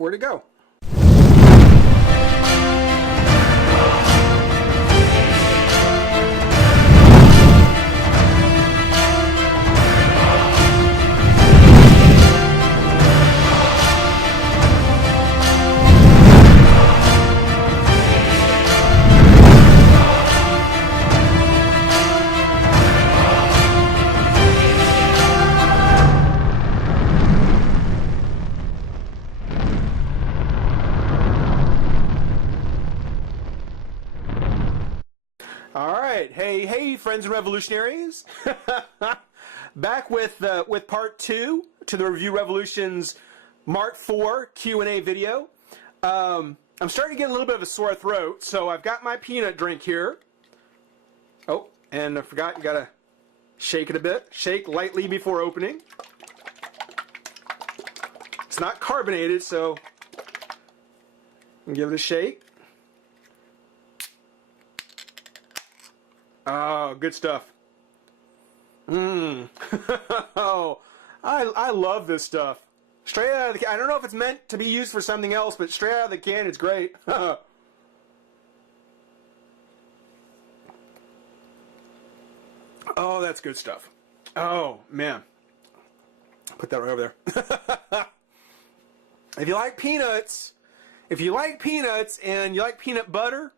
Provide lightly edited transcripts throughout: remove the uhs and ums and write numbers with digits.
Where'd it go? Hey, friends and revolutionaries! Back with part 2 to the Review Revolutions Mark IV Q&A video. I'm starting to get a little bit of a sore throat, so I've got my peanut drink here. Oh, and I forgot, you gotta shake it a bit. Shake lightly before opening. It's not carbonated, so give it a shake. Oh, good stuff. Oh, I love this stuff. Straight out of the can. I don't know if it's meant to be used for something else, but straight out of the can, it's great. Oh, that's good stuff. Oh, man. Put that right over there. If you like peanuts and you like peanut butter,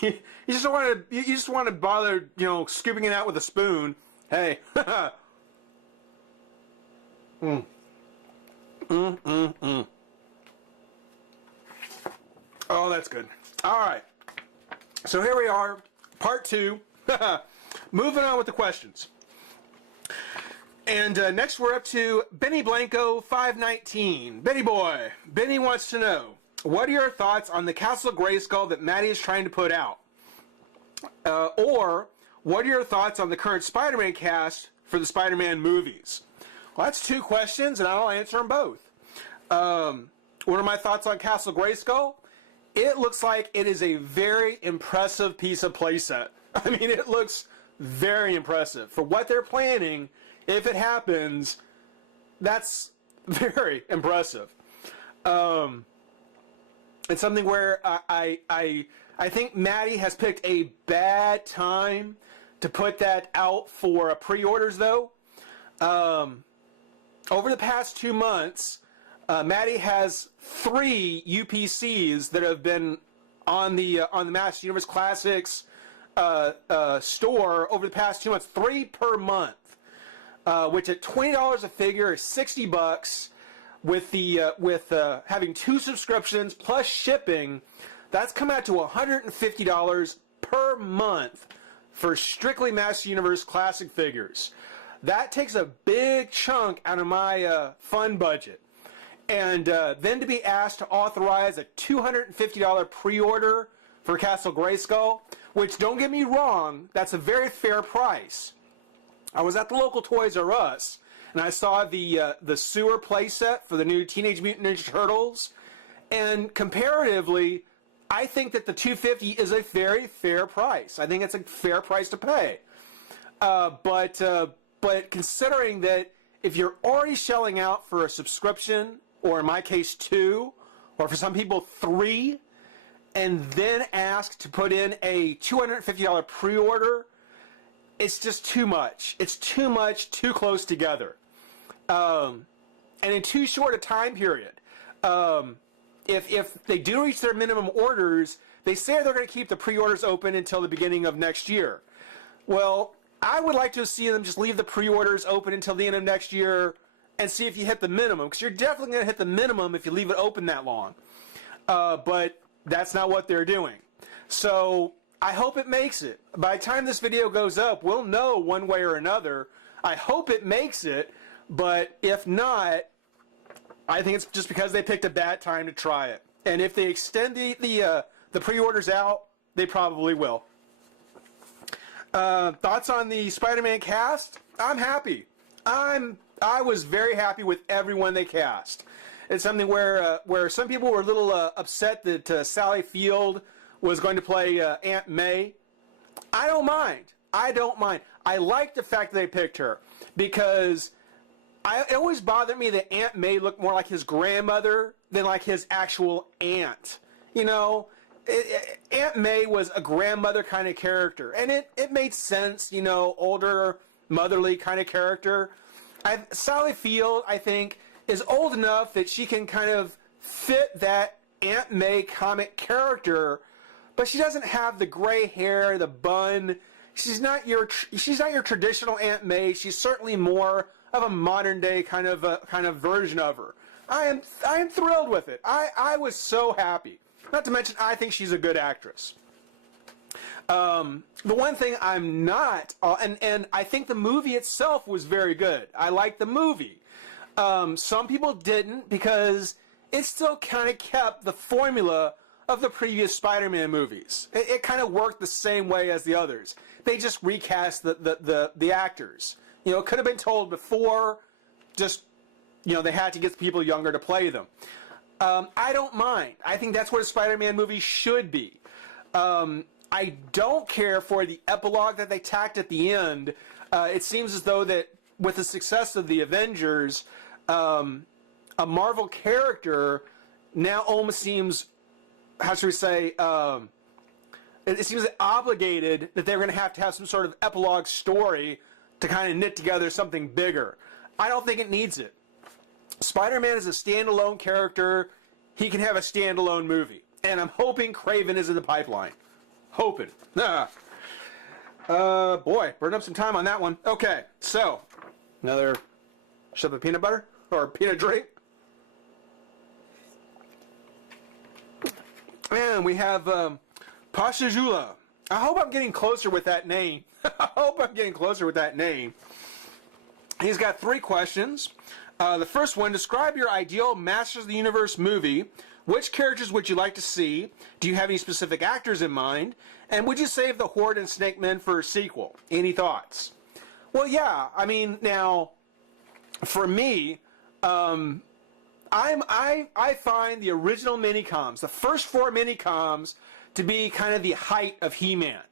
you just want to bother, scooping it out with a spoon. Hey. Oh, that's good. All right. So here we are, part 2. Moving on with the questions. And next we're up to Benny Blanco 519. Benny boy. Benny wants to know, what are your thoughts on the Castle Grayskull that Maddie is trying to put out? Or, what are your thoughts on the current Spider-Man cast for the Spider-Man movies? Well, that's 2 questions, and I'll answer them both. What are my thoughts on Castle Grayskull? It looks like it is a very impressive piece of playset. I mean, it looks very impressive. For what they're planning, if it happens, that's very impressive. It's something where I think Maddie has picked a bad time to put that out for pre-orders, though. Over the past 2 months, Maddie has 3 UPCs that have been on the Master Universe Classics store over the past 2 months, 3 per month, which at $20 a figure is $60. With having 2 subscriptions plus shipping, that's come out to $150 per month for strictly Master Universe Classic figures. That takes a big chunk out of my fund budget. And then to be asked to authorize a $250 pre-order for Castle Grayskull, which, don't get me wrong, that's a very fair price. I was at the local Toys R Us, and I saw the sewer playset for the new Teenage Mutant Ninja Turtles, and comparatively, I think that the $250 is a very fair price. I think it's a fair price to pay. But considering that if you're already shelling out for a subscription, or in my case 2, or for some people 3, and then asked to put in a $250 pre-order, it's just too much. It's too much, too close together. And in too short a time period. If they do reach their minimum orders, they say they're going to keep the pre-orders open until the beginning of next year. Well, I would like to see them just leave the pre-orders open until the end of next year and see if you hit the minimum, because you're definitely going to hit the minimum if you leave it open that long. But that's not what they're doing. So I hope it makes it. By the time this video goes up, we'll know one way or another. I hope it makes it, but if not, I think it's just because they picked a bad time to try it. And if they extend the pre-orders out, they probably will. Thoughts on the Spider-Man cast? I'm happy. I was very happy with everyone they cast. It's something where some people were a little upset that Sally Field was going to play Aunt May. I don't mind. I like the fact that they picked her, because it always bothered me that Aunt May looked more like his grandmother than like his actual aunt. You know, Aunt May was a grandmother kind of character, and it made sense. You know, older motherly kind of character. Sally Field, I think, is old enough that she can kind of fit that Aunt May comic character, but she doesn't have the gray hair, the bun. She's not your traditional Aunt May. She's certainly more of a modern day kind of version of her. I am thrilled with it. I was so happy. Not to mention, I think she's a good actress. The one thing I'm not, and I think the movie itself was very good. I liked the movie. Some people didn't, because it still kind of kept the formula of the previous Spider-Man movies. It kind of worked the same way as the others. They just recast the actors. You know, it could have been told before, just, you know, they had to get people younger to play them. I don't mind. I think that's what a Spider-Man movie should be. I don't care for the epilogue that they tacked at the end. It seems as though that with the success of the Avengers, a Marvel character now almost seems, how should we say, it seems obligated that they're going to have some sort of epilogue story to kind of knit together something bigger. I don't think it needs it. Spider-Man is a standalone character. He can have a standalone movie. And I'm hoping Kraven is in the pipeline. Hoping. Boy, burned up some time on that one. Okay, so, another sip of peanut butter? Or peanut drink? And we have Pasha Jula. I hope I'm getting closer with that name. He's got 3 questions. The first one, describe your ideal Masters of the Universe movie. Which characters would you like to see? Do you have any specific actors in mind? And would you save the Horde and Snake Men for a sequel? Any thoughts? Well, yeah. I mean, now, for me, I find the original minicoms, the first 4 minicoms, to be kind of the height of He-Man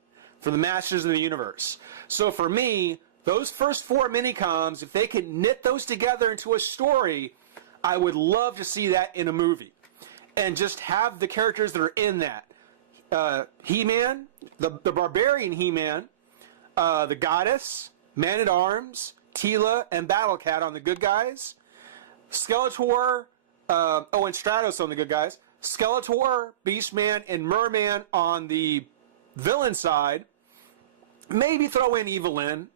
for the Masters of the Universe. So for me, those first 4 minicoms, if they could knit those together into a story, I would love to see that in a movie. And just have the characters that are in that. He-Man, the Barbarian He-Man, the Goddess, Man-at-Arms, Teela, and Battle-Cat on the good guys. Skeletor, and Stratos on the good guys. Skeletor, Beastman, and Merman on the villain side. Maybe throw in Evelyn.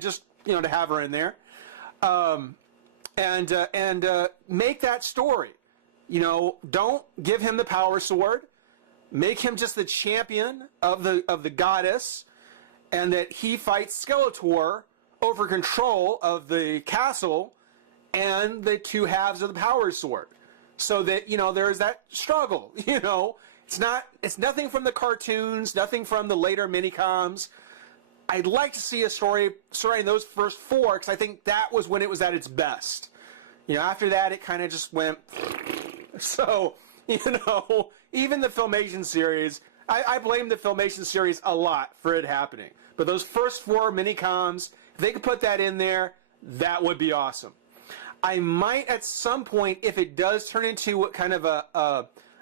Just, you know, to have her in there. And make that story. You know, don't give him the power sword. Make him just the champion of the goddess, and that he fights Skeletor over control of the castle and the 2 halves of the power sword. So that, you know, there's that struggle, you know. It's nothing from the cartoons, nothing from the later minicoms. I'd like to see a story surrounding those first 4, because I think that was when it was at its best. You know, after that, it kind of just went... So, you know, even the Filmation series, I blame the Filmation series a lot for it happening. But those first 4 minicoms, if they could put that in there, that would be awesome. I might at some point, if it does turn into kind of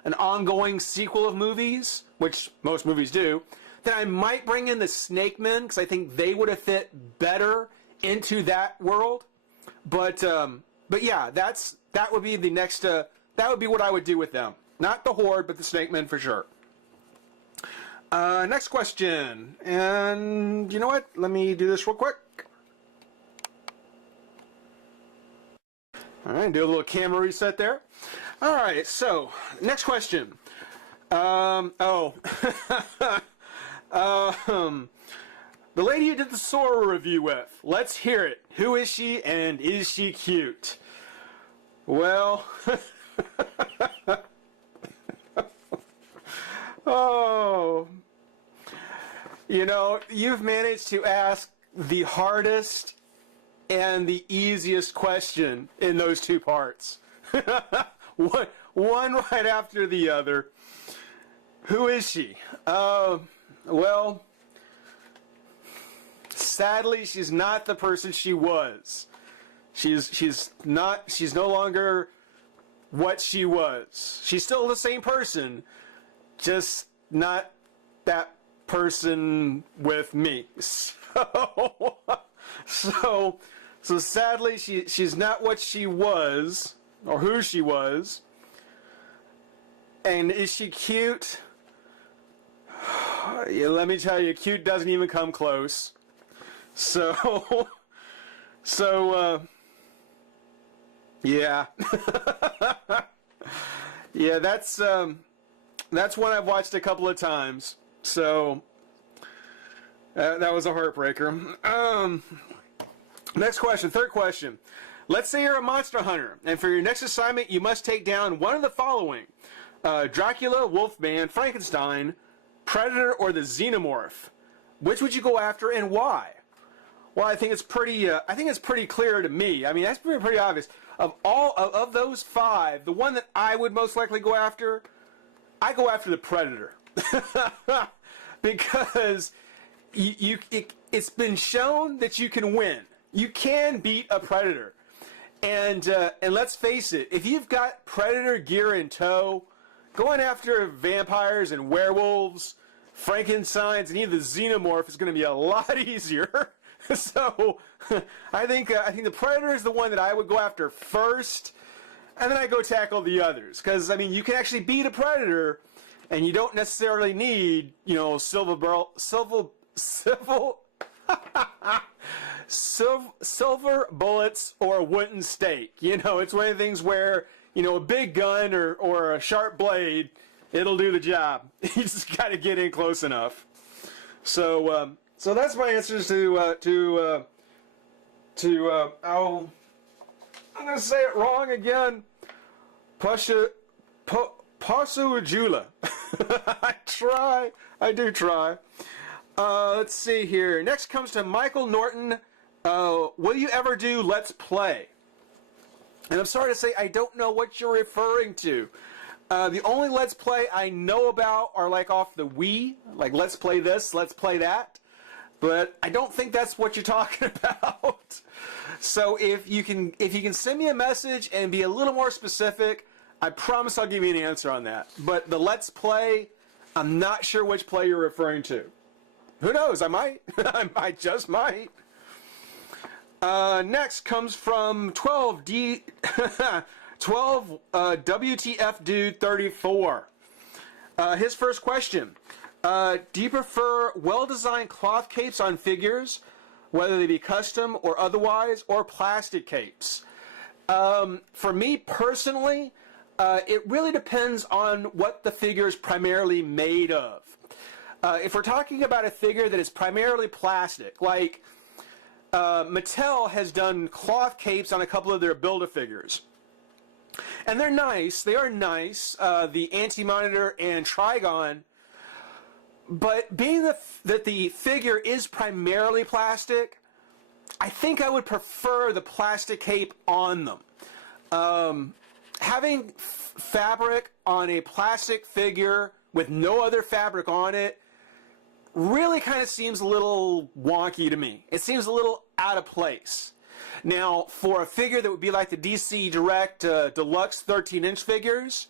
an ongoing sequel of movies, which most movies do, then I might bring in the Snake Men, because I think they would have fit better into that world. But yeah, that would be the next... that would be what I would do with them. Not the Horde, but the Snake Men for sure. Next question. And you know what? Let me do this real quick. All right, do a little camera reset there. All right, so next question. The lady you did the Sora review with. Let's hear it. Who is she, and is she cute? Well... Oh, you know, you've managed to ask the hardest and the easiest question in those 2 parts. one right after the other. Who is she? Well, sadly, she's not the person she was. She's no longer what she was. She's still the same person, just not that person with me. So sadly, she's not what she was, or who she was. And is she cute? Yeah, let me tell you, cute doesn't even come close. So, yeah. Yeah, that's one I've watched a couple of times. So, that was a heartbreaker. Next question, third question. Let's say you're a monster hunter, and for your next assignment, you must take down one of the following. Dracula, Wolfman, Frankenstein, Predator, or the Xenomorph. Which would you go after, and why? Well, I think it's pretty clear to me. I mean, that's pretty obvious. Of all of those five, the one that I would most likely go after, I go after the Predator. Because it's been shown that you can win. You can beat a Predator. And let's face it, if you've got Predator gear in tow, going after vampires and werewolves, Frankensteins, and even the Xenomorph is going to be a lot easier. So, I think the Predator is the one that I would go after first, and then I go tackle the others. Because, I mean, you can actually beat a Predator, and you don't necessarily need, silver bullets or a wooden stake. It's one of the things where, a big gun or a sharp blade, it'll do the job. You just got to get in close enough. So that's my answers to I'm going to say it wrong again. Pasujula. I do try. Let's see here. Next comes to Michael Norton. Will you ever do Let's Play? And I'm sorry to say, I don't know what you're referring to. The only Let's Play I know about are like off the Wii, like Let's Play this, Let's Play that. But I don't think that's what you're talking about. So if you can send me a message and be a little more specific, I promise I'll give you an answer on that. But the Let's Play, I'm not sure which play you're referring to. Who knows? I might. I just might. Next comes from 12 WTF Dude 34. His first question. Do you prefer well-designed cloth capes on figures, whether they be custom or otherwise, or plastic capes? For me personally, it really depends on what the figure is primarily made of. If we're talking about a figure that is primarily plastic, like Mattel has done cloth capes on a couple of their Build-A-Figures. And they're nice. They are nice. The Anti-Monitor and Trigon. But being that the figure is primarily plastic, I think I would prefer the plastic cape on them. Having fabric on a plastic figure with no other fabric on it really kind of seems a little wonky to me. It seems a little out of place. Now, for a figure that would be like the DC Direct Deluxe 13-inch figures,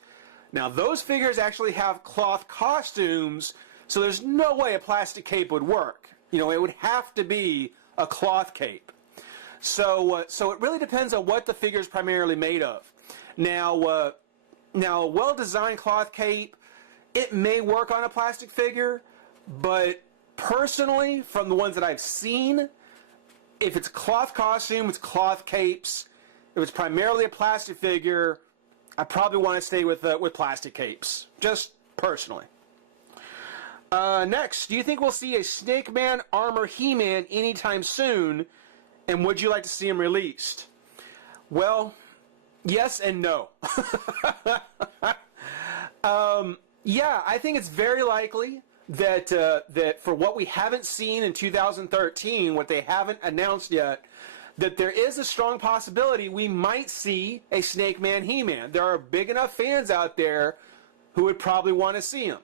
now those figures actually have cloth costumes, so there's no way a plastic cape would work. It would have to be a cloth cape. So it really depends on what the figure is primarily made of. Now a well-designed cloth cape, it may work on a plastic figure, but personally, from the ones that I've seen, if it's cloth costume, it's cloth capes. If it's primarily a plastic figure, I probably want to stay with plastic capes, just personally. Next, do you think we'll see a Snake Man Armor He-Man anytime soon, and would you like to see him released? Well, yes and no. Yeah, I think it's very likely that for what we haven't seen in 2013, what they haven't announced yet, that there is a strong possibility we might see a Snake Man He-Man. There are big enough fans out there who would probably want to see him.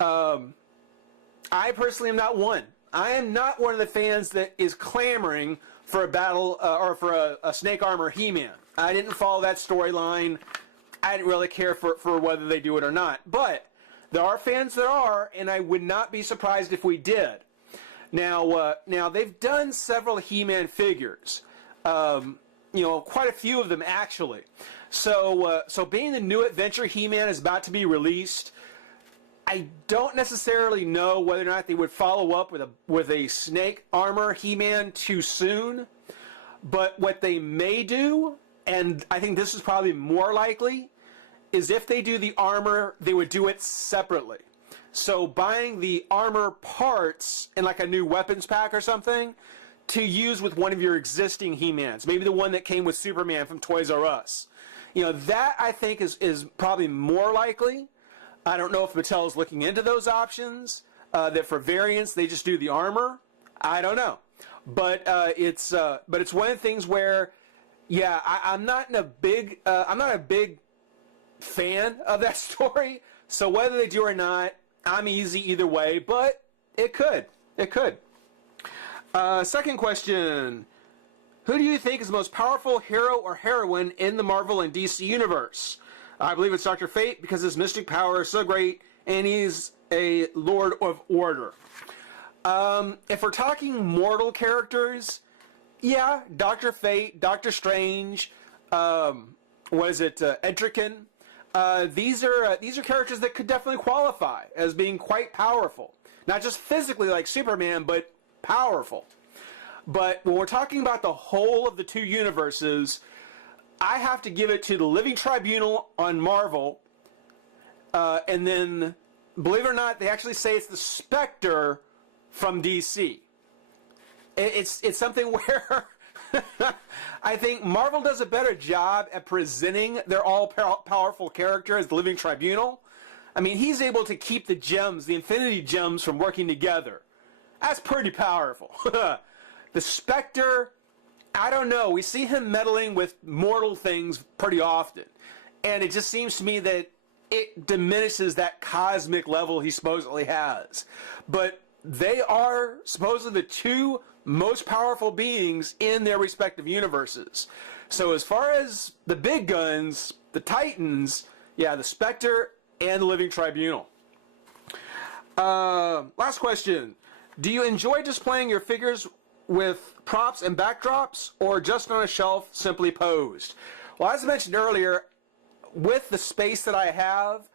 I personally am not one. I am not one of the fans that is clamoring for a battle or for a snake armor He-Man. I didn't follow that storyline. I didn't really care for whether they do it or not. But there are fans that are, and I would not be surprised if we did. Now they've done several He-Man figures. Quite a few of them actually. So being the new Adventure He-Man is about to be released, I don't necessarily know whether or not they would follow up with a snake armor He-Man too soon. But what they may do, and I think this is probably more likely, is if they do the armor, they would do it separately. So buying the armor parts in like a new weapons pack or something to use with one of your existing He-Mans. Maybe the one that came with Superman from Toys R Us. That I think is probably more likely. I don't know if Mattel is looking into those options. That for variants they just do the armor. I don't know. But it's one of the things where, yeah, I'm not a big fan of that story. So whether they do or not, I'm easy either way. But it could. Second question. Who do you think is the most powerful hero or heroine in the Marvel and DC universe? I believe it's Dr. Fate because his mystic power is so great and he's a Lord of Order. If we're talking mortal characters, yeah, Dr. Fate, Doctor Strange, Etrigan. These are characters that could definitely qualify as being quite powerful. Not just physically like Superman, but powerful. But when we're talking about the whole of the two universes, I have to give it to the Living Tribunal on Marvel, and then, believe it or not, they actually say it's the Spectre from DC. It's something where I think Marvel does a better job at presenting their all-powerful character as the Living Tribunal. I mean, he's able to keep the gems, the Infinity Gems, from working together. That's pretty powerful. The Spectre, I don't know. We see him meddling with mortal things pretty often. And it just seems to me that it diminishes that cosmic level he supposedly has. But they are supposedly the two most powerful beings in their respective universes. So as far as the big guns, the Titans, yeah, the Spectre and the Living Tribunal. Last question. Do you enjoy displaying your figures with props and backdrops, or just on a shelf, simply posed? Well, as I mentioned earlier, with the space that I have,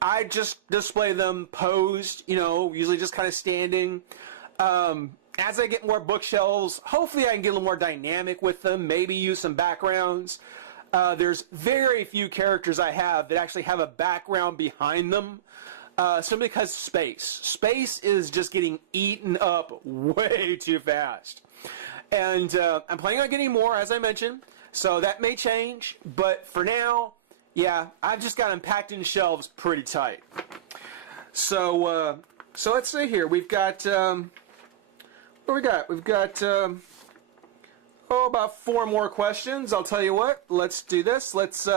I just display them posed, usually just kind of standing. As I get more bookshelves, hopefully I can get a little more dynamic with them, maybe use some backgrounds. There's very few characters I have that actually have a background behind them. Simply because space is just getting eaten up way too fast. And I'm planning on getting more, as I mentioned, so that may change. But for now, yeah, I've just got them packed in shelves pretty tight. So let's see here. We've got, what do we got? We've got, about 4 more questions. I'll tell you what, let's do this. Let's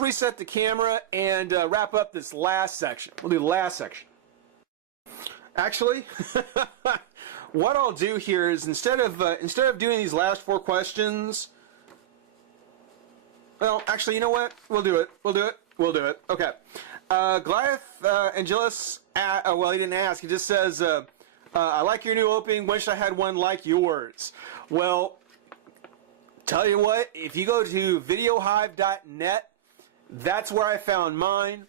reset the camera and wrap up this last section. We'll do the last section. Actually, what I'll do here is instead of doing these last 4 questions, well, actually, you know what? We'll do it. Okay. Goliath Angelus. Well, he didn't ask. He just says, "I like your new opening. Wish I had one like yours." Well, tell you what. If you go to videohive.net. That's where I found mine.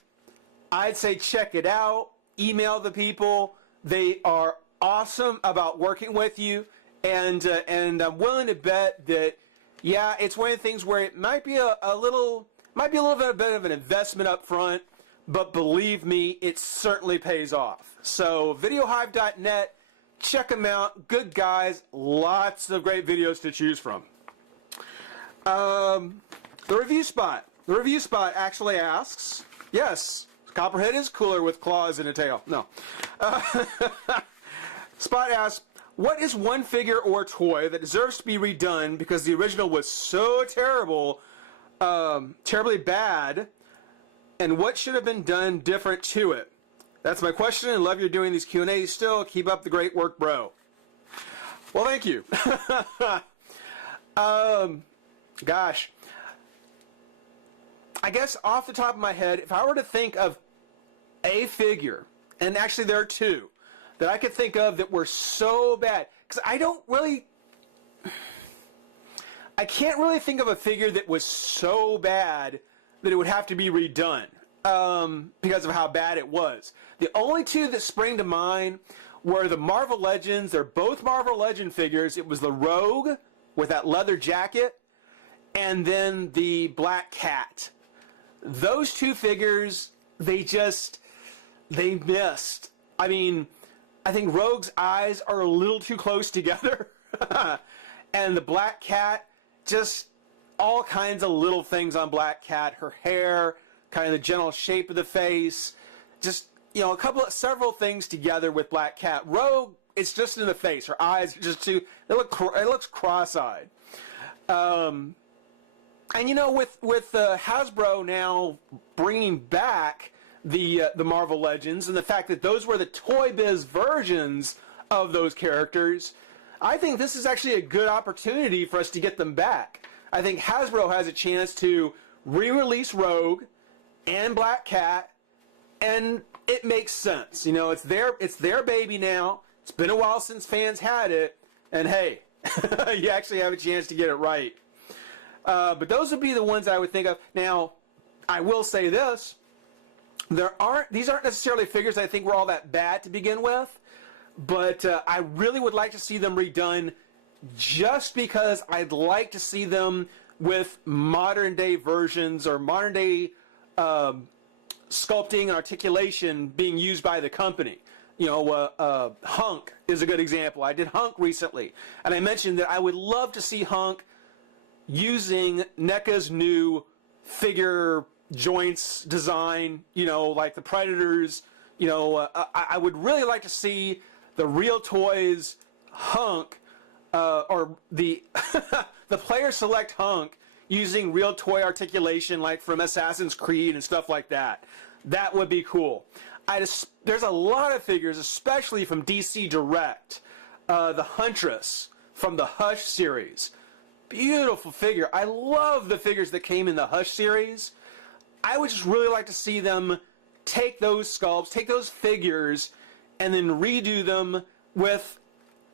I'd say check it out. Email the people. They are awesome about working with you. And I'm willing to bet that, yeah, it's one of the things where it might be a little bit of an investment up front, but believe me, it certainly pays off. So videohive.net, check them out. Good guys. Lots of great videos to choose from. The review spot. The review spot actually asks, yes, Copperhead is cooler with claws and a tail. No. Spot asks, what is one figure or toy that deserves to be redone because the original was so terrible, terribly bad, and what should have been done different to it? That's my question, and love you're doing these Q&As still. Keep up the great work, bro. Well, thank you. Gosh. I guess off the top of my head, if I were to think of a figure, and actually there are two, that I could think of that were so bad, because I can't really think of a figure that was so bad that it would have to be redone, because of how bad it was. The only two that spring to mind were the Marvel Legends. They're both Marvel Legend figures. It was the Rogue with that leather jacket, and then the Black Cat. Those two figures, they missed. I mean, I think Rogue's eyes are a little too close together. And the Black Cat, just all kinds of little things on Black Cat. Her hair, kind of the general shape of the face. Just, several things together with Black Cat. Rogue, it's just in the face. Her eyes are just it looks cross-eyed. And with Hasbro now bringing back the Marvel Legends, and the fact that those were the Toy Biz versions of those characters, I think this is actually a good opportunity for us to get them back. I think Hasbro has a chance to re-release Rogue and Black Cat, and it makes sense. It's their baby now. It's been a while since fans had it, and hey, you actually have a chance to get it right. But those would be the ones I would think of. Now, I will say this. These aren't necessarily figures I think were all that bad to begin with, but I really would like to see them redone, just because I'd like to see them with modern day versions or modern day sculpting and articulation being used by the company. Hunk is a good example. I did Hunk recently, and I mentioned that I would love to see Hunk using NECA's new figure joints design, like the Predators. I would really like to see the Real Toys Hunk, or the the Player Select Hunk using Real Toy articulation, like from Assassin's Creed and stuff like that. That would be cool. There's a lot of figures, especially from DC Direct. The Huntress from the Hush series. Beautiful figure. I love the figures that came in the Hush series. I would just really like to see them take those sculpts, take those figures, and then redo them with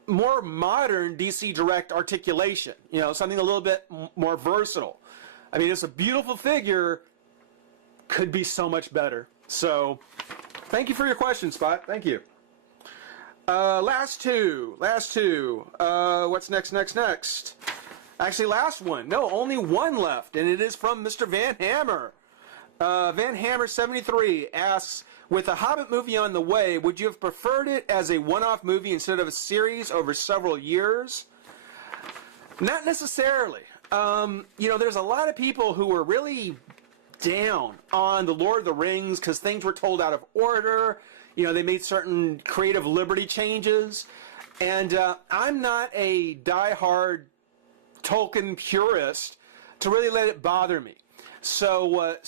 more modern DC Direct articulation. Something a little bit more versatile. I mean, it's a beautiful figure. Could be so much better. So, thank you for your question, Spot. Thank you. Last two. What's next? Actually, last one. No, only one left, and it is from Mr. Van Hammer. Van Hammer 73 asks, with the Hobbit movie on the way, would you have preferred it as a one-off movie instead of a series over several years? Not necessarily. There's a lot of people who were really down on The Lord of the Rings because things were told out of order. They made certain creative liberty changes. And I'm not a diehard Tolkien purist to really let it bother me. So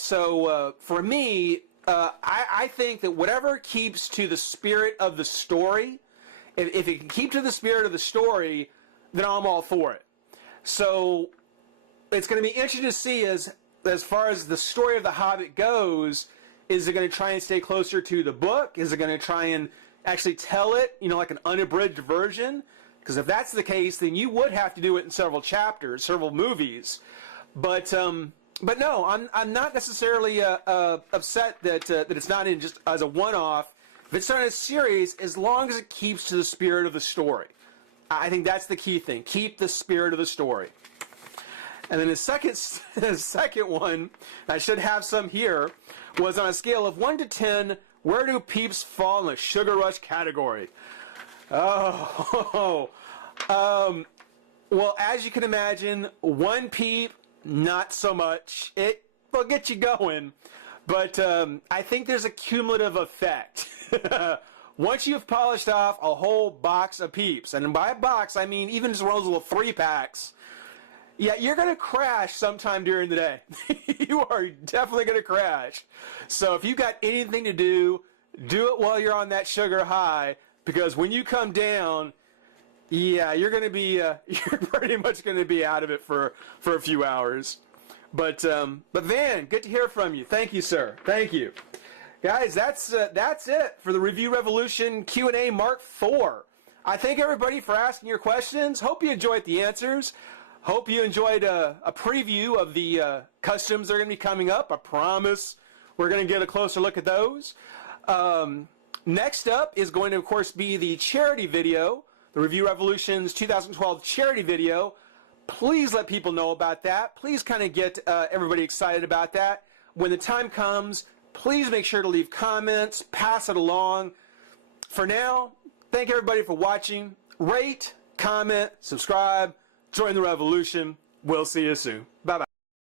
for me, I think that whatever keeps to the spirit of the story, if it can keep to the spirit of the story, then I'm all for it. So it's going to be interesting to see as far as the story of The Hobbit goes. Is it going to try and stay closer to the book? Is it going to try and actually tell it, like an unabridged version? Because if that's the case, then you would have to do it in several chapters, several movies. But no, I'm not necessarily upset that it's not in just as a one-off. If it's not in a series, as long as it keeps to the spirit of the story. I think that's the key thing. Keep the spirit of the story. And then the second one, I should have some here, was on a scale of 1 to 10, where do peeps fall in the Sugar Rush category? Well, as you can imagine, one peep, not so much. It will get you going, but I think there's a cumulative effect. Once you've polished off a whole box of peeps, and by a box, I mean even just one of those little 3-packs, yeah, you're going to crash sometime during the day. You are definitely going to crash. So if you've got anything to do it while you're on that sugar high, because when you come down, Yeah, you're going to be you're pretty much going to be out of it for a few hours. But Van, good to hear from you. Thank you, sir. Thank you. Guys, that's it for the Review Revolution Q&A Mark IV. I thank everybody for asking your questions. Hope you enjoyed the answers. Hope you enjoyed a preview of the customs that are going to be coming up. I promise we're going to get a closer look at those. Next up is going to, of course, be the charity video, the Review Revolution's 2012 charity video. Please let people know about that. Please kind of get everybody excited about that. When the time comes, please make sure to leave comments, pass it along. For now, thank everybody for watching. Rate, comment, subscribe, join the revolution. We'll see you soon.